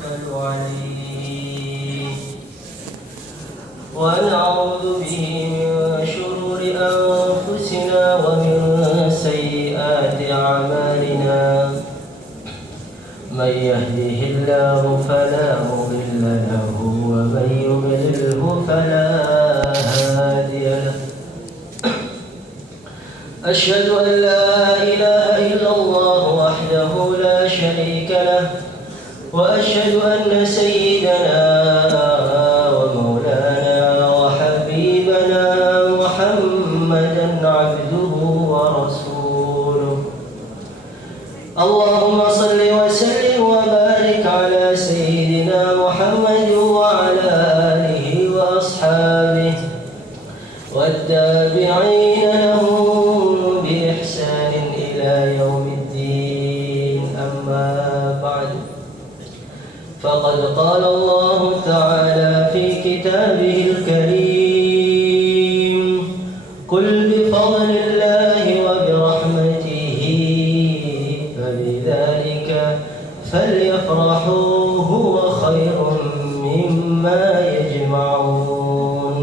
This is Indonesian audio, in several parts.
نتوكل عليه ونعوذ به من شرور أنفسنا ومن سيئات أعمالنا من يهده الله فلا مضل له ومن يضلله فلا هادي له أشهد أن لا إله إلا الله وحده لا شريك له وأشهد أن سيدنا ومولانا وحبيبنا محمدا عبده ورسوله اللهم صل وسلم وبارك على سيدنا محمد وعلى آله وأصحابه والتابعين لهم بإحسان إلى يوم الدين أما بعد فقد قال الله تعالى في كتابه الكريم قل بفضل الله وبرحمته فبذلك فليفرحوا هو خير مما يجمعون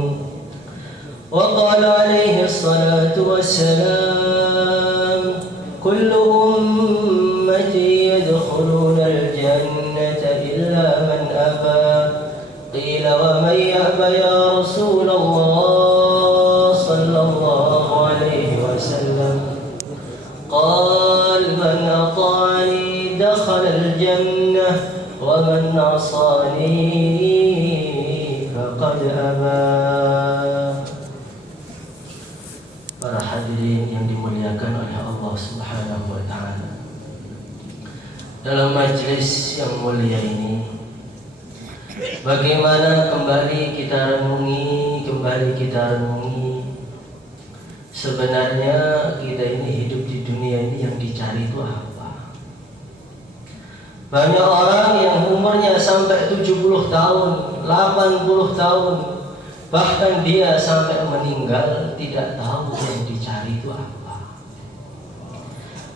وقال عليه الصلاة والسلام كل أمتي يدخلون الجنة إلا من أبى قيل ومن يأبى يا رسول الله صلى الله عليه وسلم قال من أطاعني دخل الجنة ومن عصاني فقد أبى. Para hadirin yang dimuliakan oleh Allah Subhanahu wa taala. Dalam majelis yang mulia ini bagaimana kembali kita renungi sebenarnya kita ini hidup di dunia ini yang dicari itu apa? Banyak orang yang umurnya sampai 70 tahun, 80 tahun, bahkan dia sampai meninggal tidak tahu yang dicari itu apa.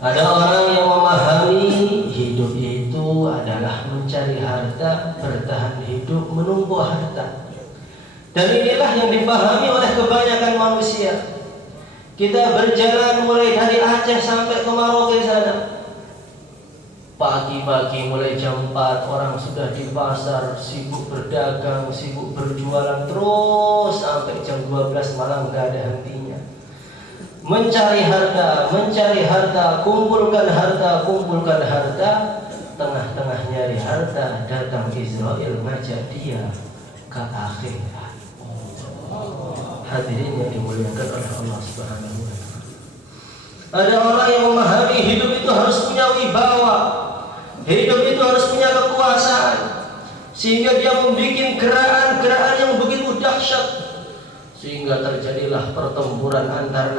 Ada orang yang memahami hidup itu adalah mencari harta, bertahan hidup, menumpuk harta. Dan inilah yang dipahami oleh kebanyakan manusia. Kita berjalan mulai dari Aceh sampai ke Merauke sana. Pagi-pagi mulai jam 4 orang sudah di pasar, sibuk berdagang, sibuk berjualan terus sampai jam 12 malam gak ada hentinya. Mencari harta, kumpulkan harta, tengah-tengah nyari harta datang Israel ngajak dia ke akhirat. Hadirin yang dimuliakan oleh Allah Subhanahu wa taala. Ada orang yang memahami hidup itu harus punya wibawa. Hidup itu harus punya kekuasaan, sehingga dia membuat gerakan-gerakan yang begitu dahsyat, sehingga terjadilah pertempuran antar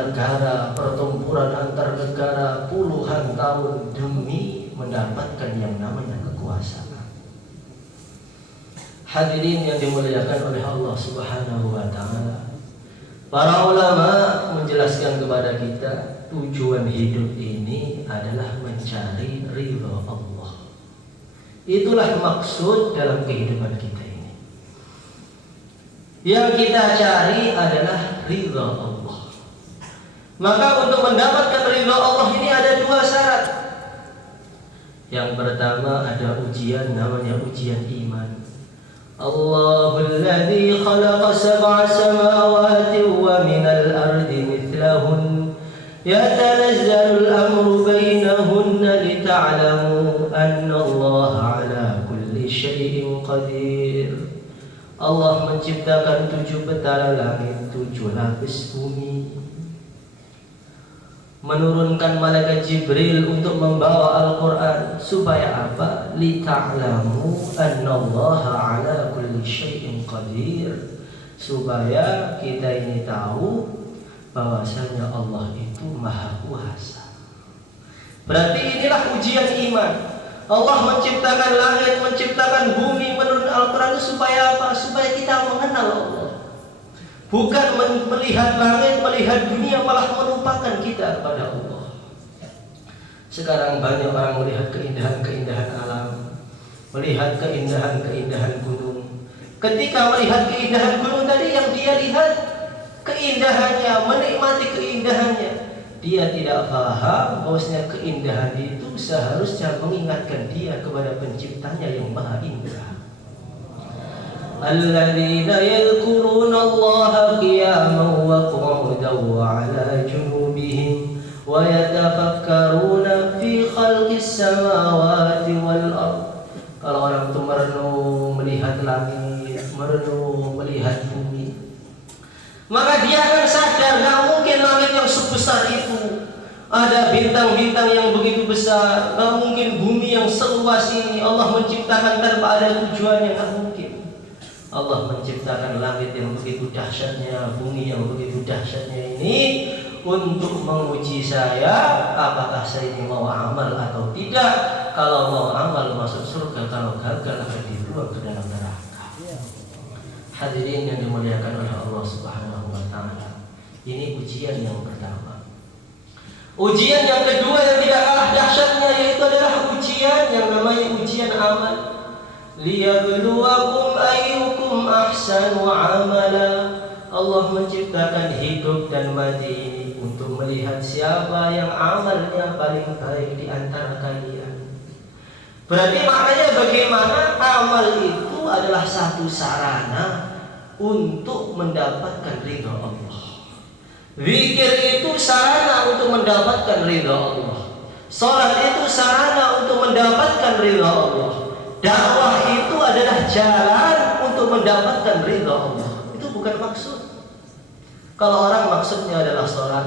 negara puluhan tahun demi mendapatkan yang namanya kekuasaan. Hadirin yang dimuliakan oleh Allah Subhanahu wa taala. Para ulama menjelaskan kepada kita tujuan hidup ini adalah mencari ridha Allah. Itulah maksud dalam kehidupan kita ini. Yang kita cari adalah ridha Allah. Maka untuk mendapatkan ridha Allah ini ada dua syarat. Yang pertama ada ujian, namanya ujian iman. Allahul ladzi khalaqa sab'a samawati wa minal ardi mithlahun yatanazzalu al-amru bainahunna lita'lamu anna Allah ala kulli syai'in qadir. Allah menciptakan 7 petala langit, 7 lapis bumi, menurunkan malaikat Jibril untuk membawa Al-Quran. Supaya apa? Lita'lamu annallaha ala kulli syai'in qadir. Supaya kita ini tahu bahwasanya Allah itu maha kuasa. Berarti inilah ujian iman. Allah menciptakan langit, menciptakan bumi, menurunkan Al-Quran supaya apa? Supaya kita mengenal Allah. Bukan melihat langit, melihat dunia, malah melupakan kita kepada Allah. Sekarang banyak orang melihat keindahan-keindahan alam, melihat keindahan-keindahan gunung. Ketika melihat keindahan gunung tadi, yang dia lihat keindahannya, menikmati keindahannya, dia tidak paham bahwasanya keindahan itu seharusnya mengingatkan dia kepada penciptanya yang maha indah. Alladzina yadhkuruna Allaha qiyaman wa qu'udan wa 'ala junubihim wa yatafakkaruna fi khalqis samawati wal ardh. Kalau orang itu merenung melihat langit, merenung melihat bumi, maka dia akan sadar gak mungkin langit yang sebesar itu, ada bintang-bintang yang begitu besar, gak mungkin bumi yang seluas ini Allah menciptakan tanpa ada tujuannya, gak mungkin. Allah menciptakan langit yang begitu dahsyatnya, bumi yang begitu dahsyatnya ini untuk menguji saya, apakah saya ini mau amal atau tidak. Kalau mau amal masuk surga, kalau gagal akan dibuang ke dalam neraka. Hadirin yang dimuliakan oleh Allah Subhanahu wa taala. Ini ujian yang pertama. Ujian yang kedua yang tidak kalah dahsyatnya yaitu adalah ujian yang namanya ujian amal. Liyabluwakum ayyukum ahsanu amala. Allah menciptakan hidup dan mati ini untuk melihat siapa yang amalnya paling baik di antara kalian. Berarti maknanya bagaimana amal itu adalah satu sarana untuk mendapatkan ridha Allah. Zikir itu sarana untuk mendapatkan ridha Allah. Salat itu sarana untuk mendapatkan ridha Allah. Dakwah itu adalah jalan untuk mendapatkan ridha Allah. Itu bukan maksud. Kalau orang maksudnya adalah salat,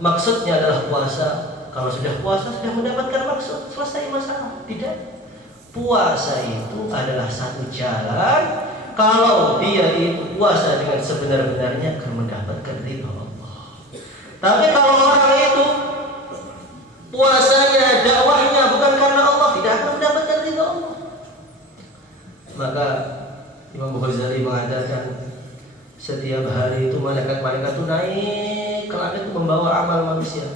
maksudnya adalah puasa, kalau sudah puasa sudah mendapatkan maksud, selesai masalah. Tidak. Puasa itu adalah satu jalan. Kalau dia itu puasa dengan sebenar-benarnya akan mendapatkan ridha Allah. Tapi kalau orang itu puasanya, dakwahnya bukan karena Allah, tidak akan mendapatkan ridha Allah. Maka Imam Ghazali mengatakan setiap hari itu malaikat-malaikat itu naik ke langit itu membawa amal manusia.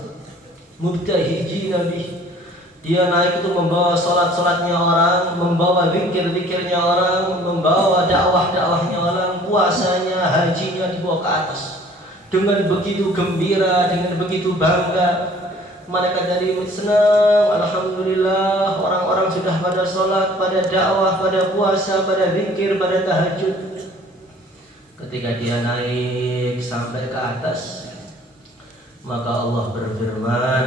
Mubtahiji Nabi, dia naik itu membawa salat-salatnya orang, membawa zikir-zikirnya orang, membawa dakwah-dakwahnya orang, puasanya, hajinya dibawa ke atas. Dengan begitu gembira, dengan begitu bangga. Malaikat dari senang, alhamdulillah orang-orang sudah pada sholat, pada dakwah, pada puasa, pada zikir, pada tahajud. Ketika dia naik sampai ke atas, maka Allah berfirman,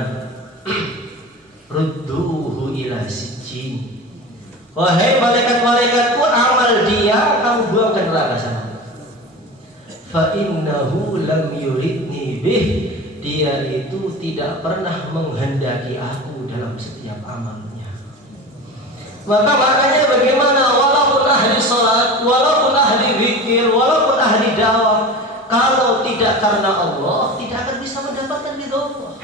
rudduhu ila sijjin. Wahai malaikat-malaikatku, amal dia kamu buang ke neraka sana. Fa innahu lam yuridni bih. Dia itu tidak pernah menghendaki aku dalam setiap amalnya. Maka makanya bagaimana walaupun ahli salat, walaupun ahli zikir, walaupun ahli dakwah, kalau tidak karena Allah tidak akan bisa mendapatkan ridha Allah.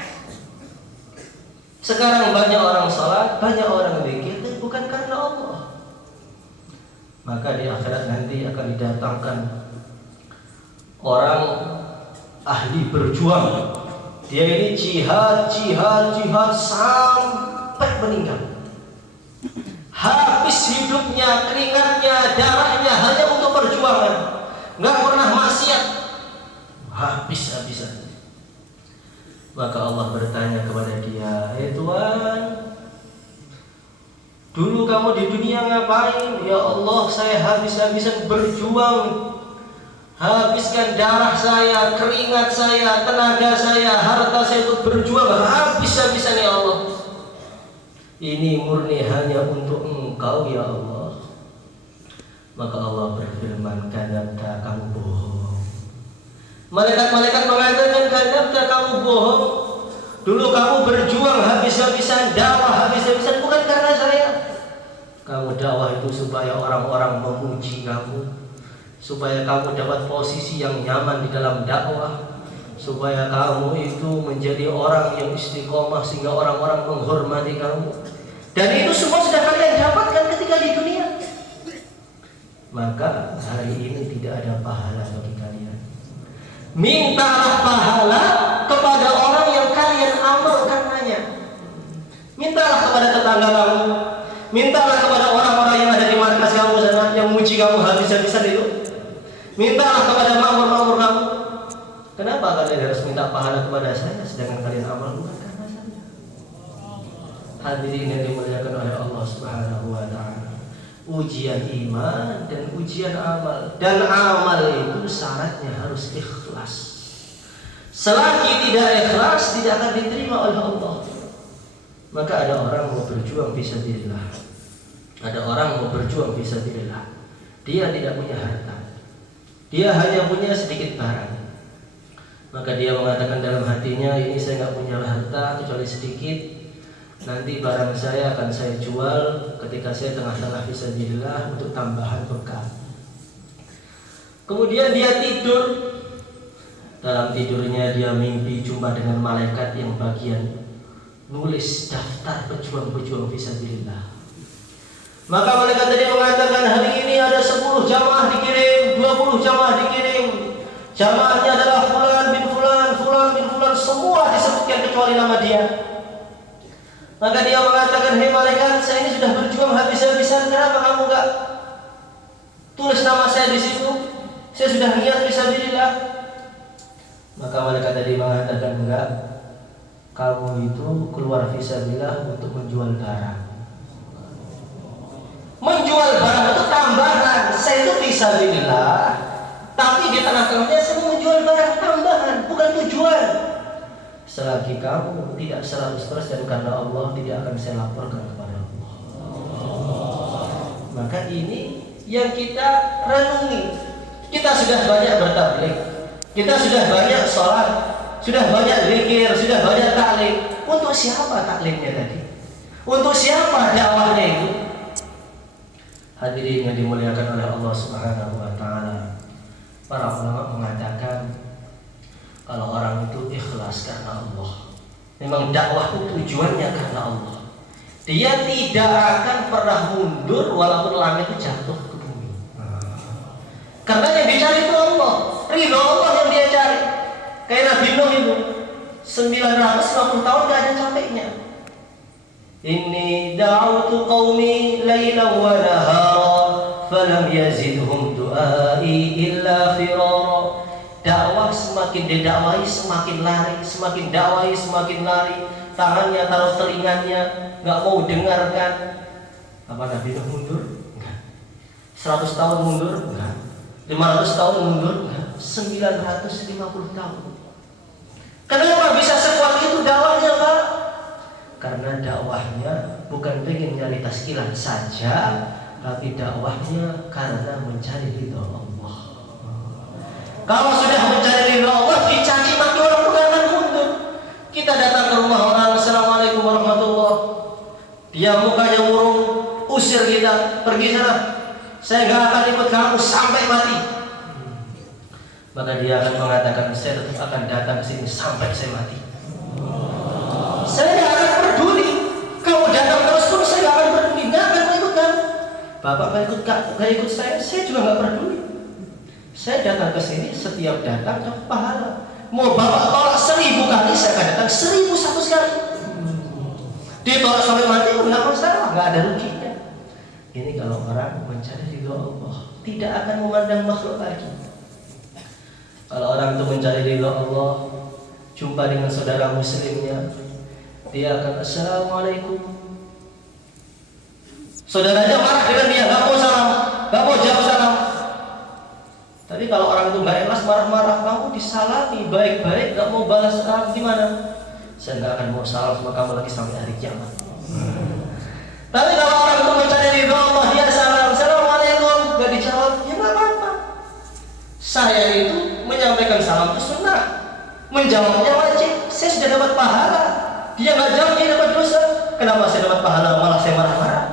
Sekarang banyak orang salat, banyak orang zikir, tapi bukan karena Allah. Maka di akhirat nanti akan didatangkan orang ahli berjuang. Dia ini jihad sampai meninggal. Habis hidupnya, keringatnya, darahnya hanya untuk perjuangan. Nggak pernah maksiat. Habis-habisan. Maka Allah bertanya kepada dia, Tuhan, dulu kamu di dunia ngapain? Ya Allah, saya habis-habisan berjuang. Habiskan darah saya, keringat saya, tenaga saya, harta saya untuk berjuang habis-habisan ya Allah. Ini murni hanya untuk Engkau ya Allah. Maka Allah berfirman, kadzabta, kamu bohong. Malaikat-malaikat mengatakan, kadzabta, kamu bohong. Dulu kamu berjuang habis-habisan, dakwah habis-habisan bukan karena saya. Kamu dakwah itu supaya orang-orang memuji kamu, supaya kamu dapat posisi yang nyaman di dalam dakwah, supaya kamu itu menjadi orang yang istiqomah sehingga orang-orang menghormati kamu. Dan itu semua sudah kalian dapatkan ketika di dunia. Maka hari ini tidak ada pahala bagi kalian. Mintalah pahala kepada orang yang kalian amal karenanya. Mintalah kepada tetangga kamu, mintalah kepada orang-orang yang ada memuji kamu habis-habisan itu? Mintalah kepada makmur-makmur kamu. Kenapa kalian harus minta pahala kepada saya sedangkan kalian amal bukan karena saya? Hadirin yang dimuliakan oleh Allah Subhanahu wa taala. Ujian iman dan ujian amal, dan amal itu syaratnya harus ikhlas. Selagi tidak ikhlas tidak akan diterima oleh Allah. Maka ada orang mau berjuang fisabilillah. Ada orang mau berjuang fisabilillah. Dia tidak punya harta. Dia hanya punya sedikit barang. Maka dia mengatakan dalam hatinya, ini saya nggak punya harta kecuali sedikit. Nanti barang saya akan saya jual ketika saya tengah-tengah fisabilillah untuk tambahan berkah. Kemudian dia tidur. Dalam tidurnya dia mimpi jumpa dengan malaikat yang bagian nulis daftar pejuang-pejuang fisabilillah. Maka malaikat tadi mengatakan, hari ini ada 10 jamaah dikirim, 20 jamaah dikirim. Jamaahnya adalah fulan bin fulan, fulan bin fulan, semua disebutkan kecuali nama dia. Maka dia mengatakan, hei malaikat, saya ini sudah berjuang habis-habisan, kenapa kamu enggak tulis nama saya di situ? Saya sudah niat fisabilillah. Maka malaikat tadi mengatakan, enggak, kamu itu keluar fisabilillah untuk menjual barang. Menjual barang itu tambahan. Saya itu fisabilillah, tapi di tengah-tengahnya saya menjual barang tambahan, bukan tujuan. Selagi kamu tidak 100% karena Allah, tidak akan saya laporkan kepada Allah. Maka ini yang kita renungi. Kita sudah banyak bertabligh, kita sudah banyak sholat, sudah banyak zikir, sudah banyak taklim. Untuk siapa taklimnya tadi? Untuk siapa dakwahnya itu? Hadirin yang dimuliakan oleh Allah Subhanahu wa taala. Para ulama mengatakan kalau orang itu ikhlas karena Allah, memang dakwah itu tujuannya karena Allah, dia tidak akan pernah mundur walaupun langit itu jatuh ke bumi. Karena yang dicari itu Allah, ridho Allah yang dia cari. Kayak Nabi Nuh itu 950 tahun gak ada capeknya. Inni da'utu qaumi laylan wa nahara falam yazidhum du'ai illa firara. Dakwah semakin didakwahi semakin lari, semakin dakwahi semakin lari. Tangannya taruh telinganya, nggak mau dengarkan. Apa Nabi Nuh mundur? Enggak. 100 tahun mundur? Enggak. 500 tahun mundur? Enggak. 950 tahun. Kenapa bisa sekuat itu dakwahnya, Pak? Karena dakwahnya bukan pengen nyari taskilan saja, tapi dakwahnya karena mencari ridho Allah. Kalau sudah mencari ridho Allah, dicaci maki orang bukan akan mundur. Kita datang ke rumah orang, assalamualaikum warahmatullah. Dia mukanya murung, usir kita, pergi sana. Saya nggak akan ikut kamu sampai mati. Maka dia akan mengatakan, saya tetap akan datang ke sini sampai saya mati. Saya nggak akan peduli. Kamu datang terus pun saya nggak akan peduli, nggak akan ikut kamu. Bapak nggak ikut saya juga nggak peduli. Saya datang ke sini, setiap datang dapat pahala. Mau bapak tolak 1000 kali, saya akan datang 1001 kali. Ditolak sampai mati pun nggak masalah, nggak ada ruginya. Ini kalau orang mencari ridho Allah, tidak akan memandang makhluk lagi. Kalau orang itu mencari ridho Allah, jumpa dengan saudara muslimnya, dia akan assalamualaikum. Saudaranya marah dengan dia, nggak mau salam, nggak mau jawab salam. Tapi kalau orang itu nggak ikhlas, marah-marah, kamu disalami baik-baik, nggak mau balas salam, gimana? Saya nggak akan mau salam sama kamu lagi sampai hari kiamat. Tapi kalau orang itu mencari ridho Allah, dia salam, assalamualaikum, nggak dijawab, ya nggak apa-apa. Saya itu menyampaikan salam itu sunnah, menjawabnya wajib. Saya sudah dapat pahala. Dia nggak jawab, dia dapat dosa. Kenapa saya dapat pahala malah saya marah-marah?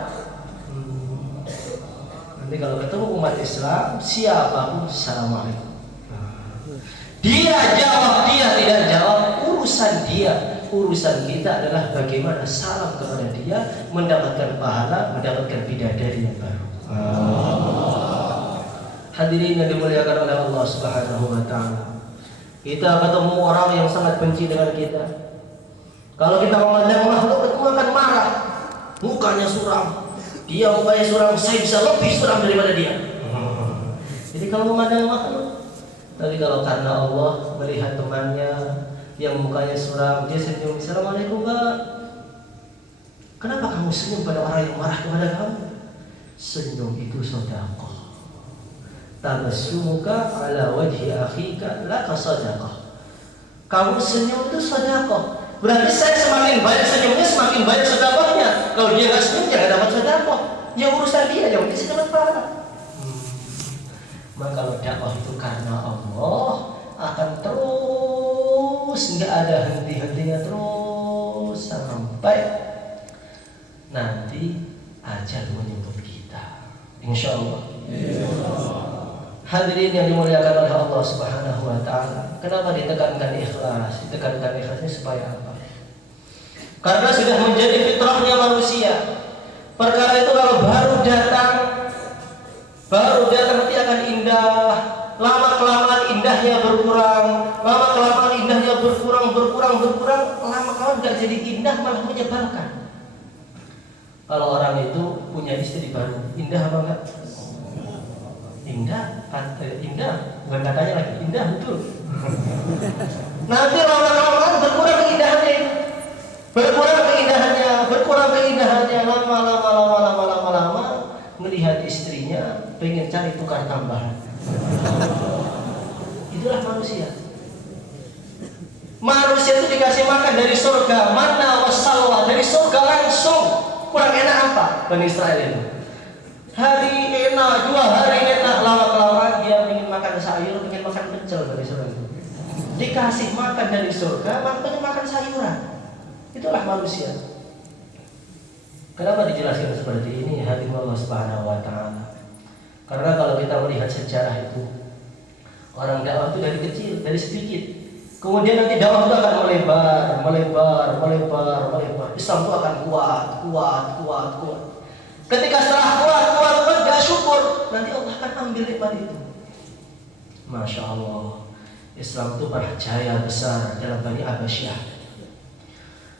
Nanti kalau ketemu umat Islam, siapapun assalamualaikum. Dia jawab, dia tidak jawab, urusan dia. Urusan kita adalah bagaimana salam kepada dia, mendapatkan pahala, mendapatkan bidadari yang baru. Hadirin yang dimuliakan oleh Allah Subhanahu wa taala. Kita ketemu orang yang sangat benci dengan kita. Kalau kita memandang makhluk itu akan marah. Mukanya suram. Dia mukanya suram, saya bisa lebih suram daripada dia. Jadi kalau memandang makhluk, tapi kalau karena Allah melihat temannya yang mukanya suram, dia senyum, Assalamualaikum Pak. Kenapa kamu senyum pada orang yang marah kepada kamu? Senyum itu sedekah. Tabassumuka ala wajhi akhika laka sedekah. Kamu senyum itu sedekah. Berarti saya semakin banyak senyumnya, semakin banyak sedekahnya. Kalau dia nggak senyum, dia nggak dapat sedekah. Ya urusan dia, yang penting saya dapat pahala. Maka kalau dakwah itu karena Allah akan terus, nggak ada henti-hentinya, terus sampai nanti ajal menyebut kita. Insya Allah. Hadirin yang dimuliakan oleh Allah Subhanahu wa Ta'ala, kenapa ditekankan ikhlas? Ditekankan ikhlasnya supaya apa? Karena sudah menjadi fitrahnya manusia. Perkara itu kalau baru datang nanti akan indah. Lama kelamaan indahnya berkurang. Lama kelamaan indahnya berkurang. Lama kelamaan gak jadi indah, malah menyebalkan. Kalau orang itu punya istri baru, indah apa enggak? Indah, bukan katanya lagi, indah betul. Nanti lama-lama berkurang keindahannya itu. Berkurang keindahannya, lama melihat istrinya pengen cari tukar tambahan. Itulah manusia. Manusia itu dikasih makan dari surga, manna wassalwa, dari surga langsung. Kurang enak apa? Bani Israel itu. Hari enak, 2 hari enak, lama-kelamaan dia ingin makan sayur, ingin makan pecel dari surga itu. Dikasih makan dari surga, makanya makan sayuran. Itulah manusia. Kenapa dijelaskan seperti ini? Hadirin Allah Subhanahu wa Ta'ala. Karena kalau kita melihat sejarah itu, orang dakwah itu dari kecil, dari sedikit. Kemudian nanti dakwah itu akan melebar. Islam itu akan kuat. Ketika setelah kuat, gak syukur, nanti Allah akan ambil nikmat itu. Masya Allah, Islam itu pernah jaya besar dalam Bani Abbasiyah.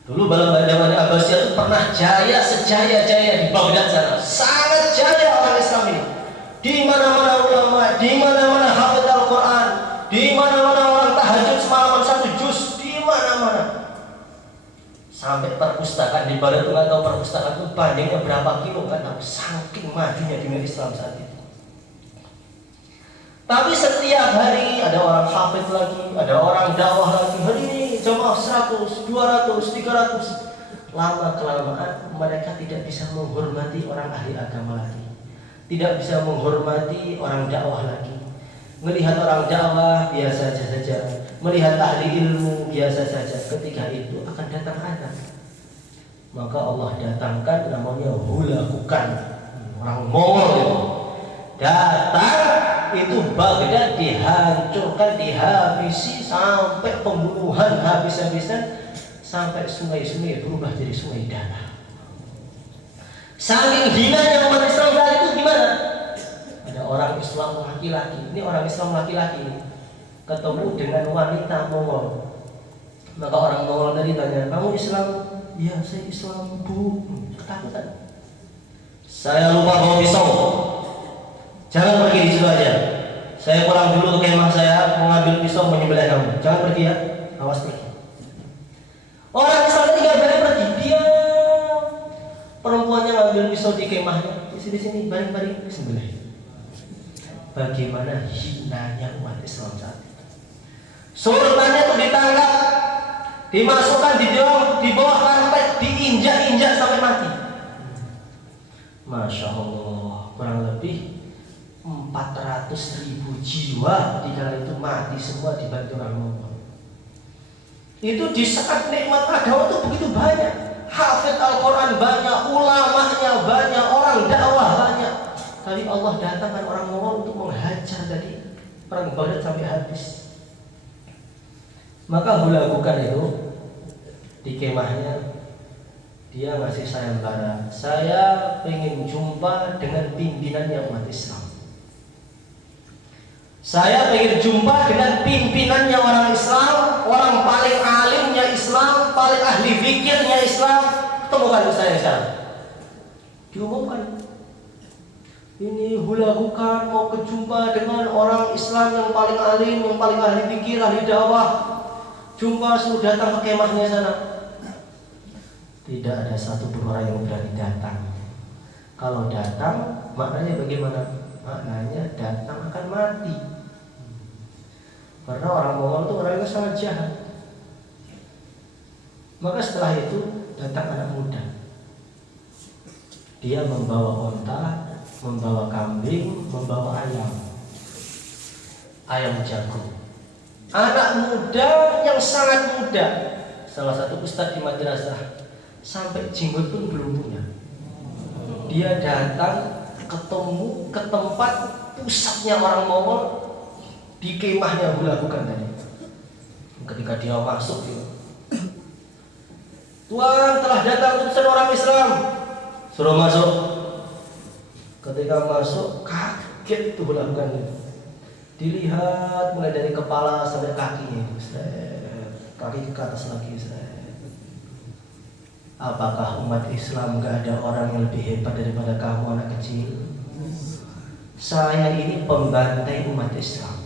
Dulu Bani Abbasiyah itu pernah jaya sejaya-jaya di Baghdad sana. Sangat jaya orang Islam ini. Di mana-mana ulama, di mana-mana hafidz Al-Quran, di mana-mana orang tahajud semalaman 1 juz, di mana-mana. Sampai perpustakaan di Baghdad itu nggak tahu perpustakaan itu panjangnya berapa kilo, nggak tahu. Saking majunya dunia Islam saat itu. Tapi setiap hari ada orang hafidz lagi, ada orang dakwah lagi. Hari ini jamaah 100, 200, 300. Lama-kelamaan mereka tidak bisa menghormati orang ahli agama lagi. Tidak bisa menghormati orang dakwah lagi. Melihat orang dakwah biasa saja. Melihat ahli ilmu biasa saja. Ketika itu akan datang azab. Maka Allah datangkan namanya hulakukan. Orang Mongol itu datang, itu Baghdad dihancurkan, dihabisi sampai pembunuhan habis-habisan, sampai sungai-sungai berubah jadi sungai darah. Saking hinanya umat Islam saat itu gimana? Ada orang Islam laki-laki, ini orang Islam laki-laki ketemu dengan wanita Mongol. Maka orang Mongol tadi tanya, kamu Islam? Ya, saya Islam, Bu. Ketakutan. Saya lupa bawa pisau. Jangan pergi di situ aja. Saya pulang dulu ke kemah saya, mau ngambil pisau menyembelih kamu. Jangan pergi ya, awas pergi. Orang Islam tadi nggak berani pergi. Dia perempuannya ngambil pisau di kemahnya. Di sini baring-baring sembelih. Bagaimana hinanya umat Islam saat itu? Sultannya itu ditangkap, dimasukkan di bawah karpet, diinjak-injak sampai mati. Masya Allah, kurang lebih 400.000 jiwa di kala itu mati semua dibantu orang Mongol. Itu di saat nikmat agama itu begitu banyak. Hafidz Al-Quran banyak, ulamanya banyak, orang dakwah banyak. Kali Allah datangkan orang Mongol untuk menghajar tadi perang Baghdad sampai habis. Maka hulakukan itu di kemahnya dia ngasih sayembara. Saya pengen jumpa dengan pimpinannya umat Islam. Saya pengen jumpa dengan pimpinannya orang Islam, orang paling alimnya Islam, paling ahli fikirnya Islam. Temukan saya sekarang. Diumumkan. Ini hula-hukan mau berjumpa dengan orang Islam yang paling alim, yang paling ahli fikih, ahli dakwah. Jumpa suruh datang ke kemahnya sana. Tidak ada satu pun orang yang berani datang. Kalau datang, maknanya bagaimana? Maknanya datang akan mati. Karena orang Mongol itu orangnya sangat jahat. Maka setelah itu datang anak muda. Dia membawa onta, membawa kambing, membawa ayam jago. Anak muda yang sangat muda, salah satu ustadz di madrasah, sampai jenggot pun belum punya. Dia datang ketemu ke tempat pusatnya orang Mongol di kemahnya hula-hukan tadi. Ketika dia masuk, Tuhan telah datang utusan orang Islam, suruh masuk. Ketika masuk, kaget tuh hula-hukan. Dilihat mulai dari kepala sampai kakinya, kaki ke atas lagi. Apakah umat Islam gak ada orang yang lebih hebat daripada kamu anak kecil? Saya ini pembantai umat Islam.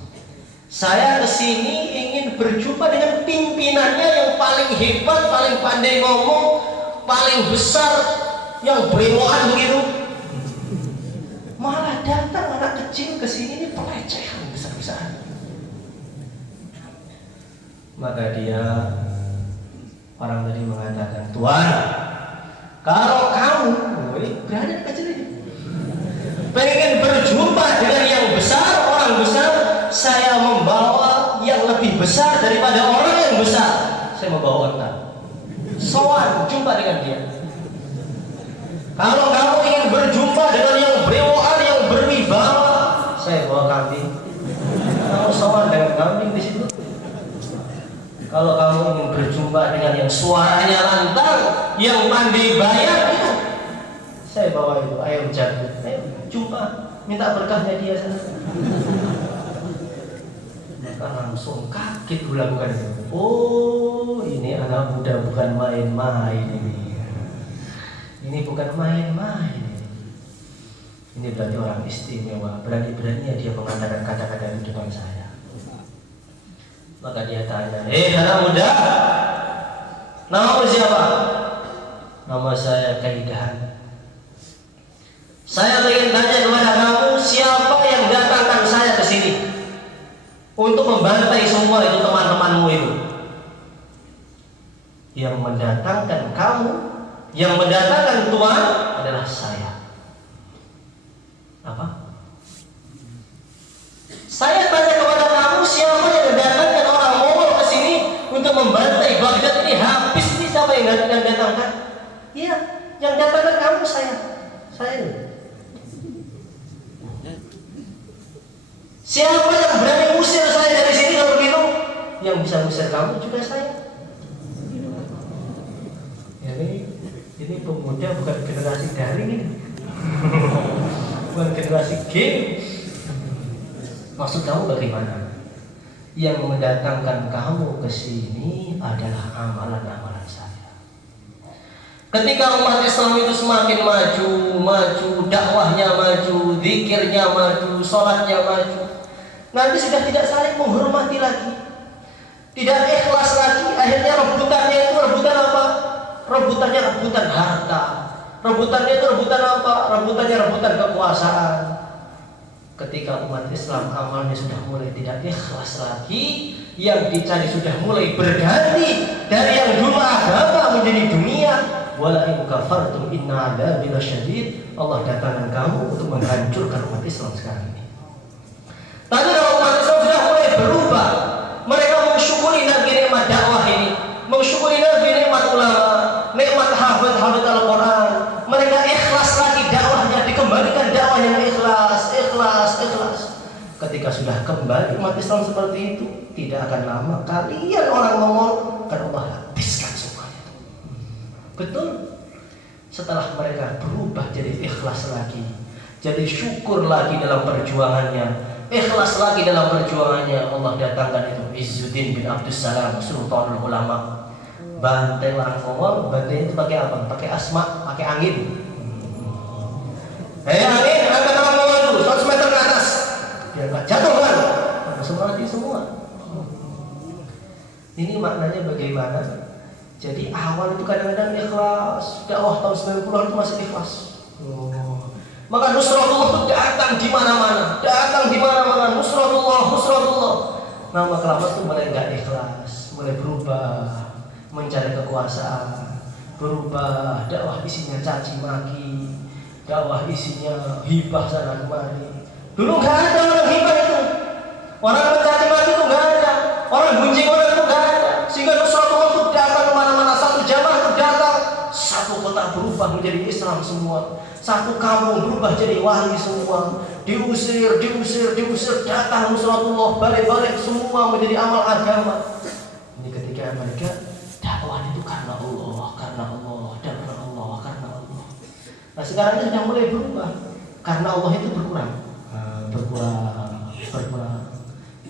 Saya kesini ingin berjumpa dengan pimpinannya yang paling hebat, paling pandai ngomong, paling besar, yang brewokan begitu. Malah datang anak kecil kesini ini pelecehan besar-besaran. Maka dia, orang tadi mengatakan, Tuhan, kalau kamu, ini berani anak kecil ini, pengen berjumpa dengan yang besar, orang besar, saya membawa yang lebih besar daripada orang yang besar. Saya membawa onta. Sowan, jumpa dengan dia. Kalau kamu ingin berjumpa dengan yang brewokan, yang berwibawa, saya bawa kambing. Kamu sowan dengan kambing di situ. Kalau kamu ingin berjumpa dengan yang suaranya lantang, yang mandi bayar, itu saya bawa itu ayam jago. Ayo jumpa, minta berkahnya dia sana. Maka langsung kaget hula-hukan itu. Oh, ini anak muda bukan main-main ini. Ini bukan main-main. Ini berarti orang istimewa. Berani-beraninya dia mengatakan kata-kata di depan saya. Maka dia tanya, anak muda, namamu siapa? Nama saya Kaidahan. Saya ingin tanya kepada kamu, siapa yang datangkan saya ke sini untuk membantai semua itu teman-temanmu itu? Yang mendatangkan kamu, yang mendatangkan Tuhan adalah saya. Apa? Saya tanya kepada kamu, siapa yang mendatangkan orang Mongol ke sini untuk membantai Baghdad ini? Habis ini siapa yang datangkan? Iya, yang datangkan kamu saya. Siapa yang berani usir saya dari sini kalau begitu? Yang bisa usir kamu juga saya. Ini pemuda bukan generasi daring ini. Bukan generasi game. Maksud kamu bagaimana? Yang mendatangkan kamu ke sini adalah amalan-amalan saya. Ketika umat Islam itu semakin maju, dakwahnya maju, zikirnya maju, sholatnya maju, nanti sudah tidak saling menghormati lagi, tidak ikhlas lagi. Akhirnya rebutannya itu rebutan apa? Rebutannya rebutan harta. Rebutannya itu rebutan apa? Rebutannya rebutan kekuasaan. Ketika umat Islam amalnya sudah mulai tidak ikhlas lagi, yang dicari sudah mulai berganti dari yang dulu agama menjadi dunia. Wala in kafartum inna adzabi lasyadid. Allah datangkan kamu untuk menghancurkan umat Islam sekarang ini. Tapi kalau umat Islam sudah mulai berubah, mereka mensyukuri lagi nikmat dakwah ini, mensyukuri lagi nikmat ulama, nikmat hafid Al-Quran. Mereka ikhlas lagi dakwahnya, dikembalikan dakwah yang ikhlas. Ketika sudah kembali umat Islam seperti itu, tidak akan lama kalian orang Mongol akan Allah habiskan semuanya. Betul. Setelah mereka berubah jadi ikhlas lagi, jadi syukur lagi dalam perjuangannya, ikhlas lagi dalam perjuangannya, Allah datangkan itu Izzuddin bin Abdussalam, Sultanul Ulama. Bantai orang Mongol, bantai itu pakai apa? Pakai asma, pakai angin. Angin, angkat orang Mongol. diangkat, jatuhkan, langsung mati semua. Ini maknanya bagaimana? Jadi awal itu kadang-kadang ikhlas, dakwah tahun 90-an itu masih ikhlas. Maka nusratullah itu datang di mana-mana, nusratullah. Lama-kelamaan itu mulai nggak ikhlas, mulai berubah, mencari kekuasaan, berubah, dakwah isinya caci maki, dakwah isinya hibah sana kemari. Dulu nggak ada orang hibah itu, orang mencaci maki itu nggak ada, orang gunjing orang itu nggak ada, sehingga nusratullah itu datang kemana-mana, satu jamaah itu datang, satu kota berubah menjadi Islam semua, satu kampung berubah jadi wali semua, diusir, datang nusratullah, balik semua menjadi amal agama. Ini ketika mereka dakwah itu karena Allah. Nah sekarang ini sudah mulai berubah, karena Allah itu berkurang.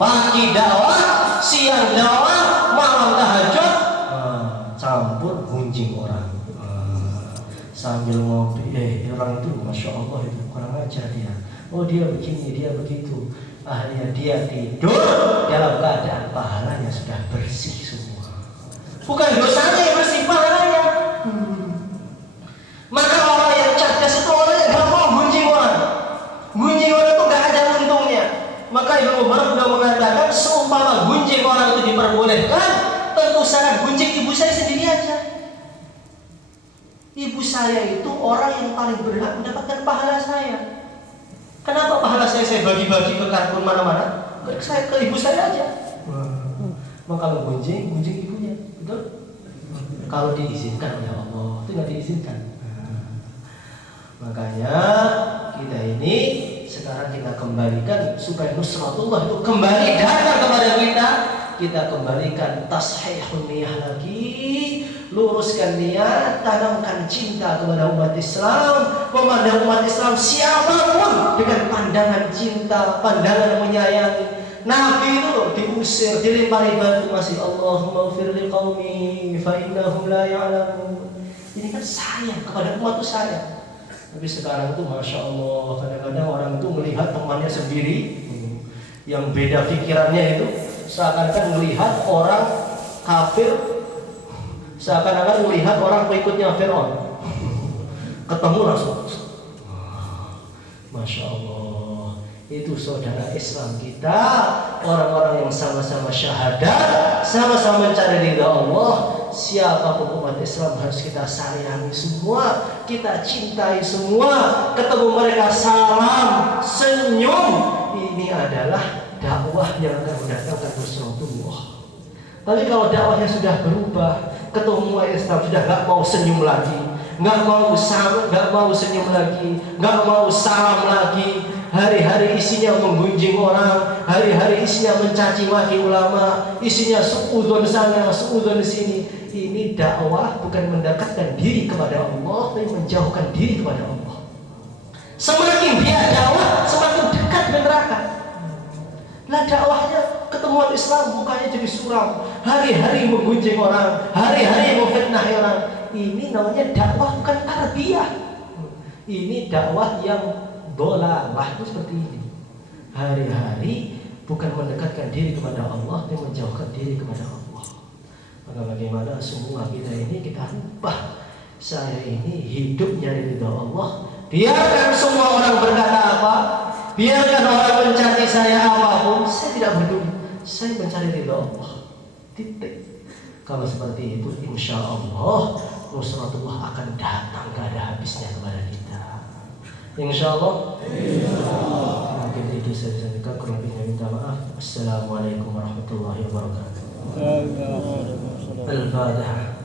Pagi dakwah, siang dakwah, malam tahajud, campur gunjing orang. Sambil ngopi, orang itu masya Allah itu kurang ajar dia. Oh dia begini, dia begitu. Akhirnya dia tidur dalam keadaan pahalanya sudah bersih semua. Bukan dosanya yang bersih, pahalanya. Maka orang yang cerdas itu orang yang gak mau gunjing orang. Gunjing orang itu gak ada untungnya. Maka Ibnu Umar sudah mengatakan seumpama gunjing orang itu diperbolehkan, tentu saya gunjing ibu saya sendiri aja. Ibu saya itu orang yang paling berhak mendapatkan pahala saya. Kenapa pahala saya bagi-bagi ke karbon mana-mana? Saya ke ibu saya aja. Maka kalau gunjing ibunya, betul? Kalau diizinkan oleh Allah, itu nggak diizinkan. Makanya kita ini sekarang kita kembalikan supaya nusratullah itu kembali datang kepada kita. Kita kembalikan tashihun niyah lagi, luruskan niat, tanamkan cinta kepada umat Islam, memandang umat Islam siapapun dengan pandangan cinta, pandangan menyayangi. Nabi itu diusir, dilempari batu masih Allahumma ighfir liqaumi fa innahum la ya'lamun. Ini kan sayang kepada umat itu sayang. Tapi sekarang itu masya Allah, kadang-kadang orang itu melihat temannya sendiri yang beda pikirannya itu seakan-akan melihat orang kafir, seakan-akan melihat orang pengikutnya Fir'aun. Ketemu langsung, masya Allah, itu saudara Islam kita, orang-orang yang sama-sama syahadat, sama-sama mencari ridha Allah. Siapapun umat Islam harus kita sayangi semua, kita cintai semua. Ketemu mereka salam, senyum. Ini adalah dakwah yang akan mendatangkan nusratullah. Tapi kalau dakwahnya sudah berubah, ketemu umat Islam sudah nggak mau senyum lagi, nggak mau senyum lagi, nggak mau salam lagi. Hari-hari isinya menggunjing orang, hari-hari isinya mencaci maki ulama, isinya suudzon sana, suudzon sini. Ini dakwah bukan mendekatkan diri kepada Allah, tapi menjauhkan diri kepada Allah. Semakin dia dakwah, semakin dekat dengan neraka. Nah dakwahnya ketemuan Islam mukanya jadi suram, hari-hari menggunjing orang, hari-hari memfitnah orang. Ini namanya dakwah bukan tarbiyah. Ini dakwah yang dolalah itu seperti ini. Hari-hari bukan mendekatkan diri kepada Allah, tapi menjauhkan diri kepada Allah. Maka bagaimana semua kita ini kita ubah. Saya ini hidup nyari ridha Allah. Biarkan semua orang berkata apa, biarkan orang mencaci saya apapun, saya tidak peduli. Saya mencari ridha Allah. Titik. Kalau seperti itu, insya Allah nusratullah akan datang, gak ada habisnya kepada kita. Insya Allah. Mungkin itu saja. Kurang lebihnya minta maaf. Assalamualaikum warahmatullahi wabarakatuh. Al-Fatihah.